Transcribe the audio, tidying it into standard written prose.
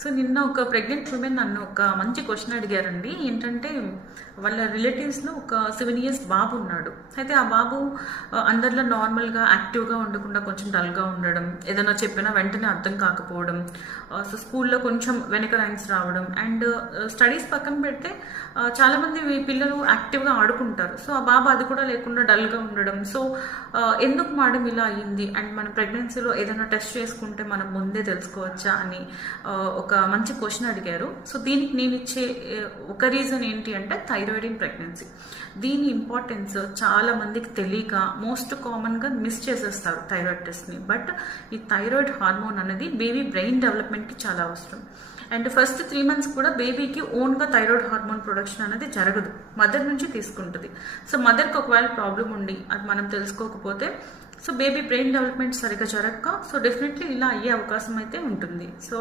So నిన్న ఒక pregnant women నన్ను ఒక మంచి క్వశ్చన్ అడిగారండి. ఏంటంటే వాళ్ళ రిలేటివ్స్లో ఒక 7 years బాబు ఉన్నాడు. అయితే ఆ బాబు అందరిలో నార్మల్గా యాక్టివ్గా ఉండకుండా కొంచెం డల్గా ఉండడం, ఏదైనా చెప్పినా వెంటనే అర్థం కాకపోవడం, సో స్కూల్లో కొంచెం వెనక ర్యాంక్స్ రావడం అండ్ స్టడీస్ పక్కన పెడితే చాలామంది పిల్లలు యాక్టివ్గా ఆడుకుంటారు. సో ఆ బాబు అది కూడా లేకుండా డల్గా ఉండడం. సో ఎందుకు మేడం ఇలా అయ్యింది అండ్ మన ప్రెగ్నెన్సీలో ఏదైనా టెస్ట్ చేసుకుంటే మనం ముందే తెలుసుకోవచ్చా అని ఒక మంచి క్వశ్చన్ అడిగారు. సో దీనికి నేను ఇచ్చే ఒక రీజన్ ఏంటి అంటే థైరాయిడ్ ఇన్ ప్రెగ్నెన్సీ. దీని ఇంపార్టెన్స్ చాలా మందికి తెలియక మోస్ట్ కామన్గా మిస్ చేసేస్తారు థైరాయిడ్ టెస్ట్ని. బట్ ఈ థైరాయిడ్ హార్మోన్ అనేది బేబీ బ్రెయిన్ డెవలప్మెంట్కి చాలా అవసరం. అండ్ ఫస్ట్ 3 months కూడా బేబీకి ఓన్గా థైరాయిడ్ హార్మోన్ ప్రొడక్షన్ అనేది జరగదు, మదర్ నుంచి తీసుకుంటుంది. సో మదర్కి ఒకవేళ ప్రాబ్లం ఉండి అది మనం తెలుసుకోకపోతే సో బేబీ బ్రెయిన్ డెవలప్మెంట్ సరిగ్గా జరగక సో డెఫినెట్లీ ఇలా అయ్యే అవకాశం అయితే ఉంటుంది. సో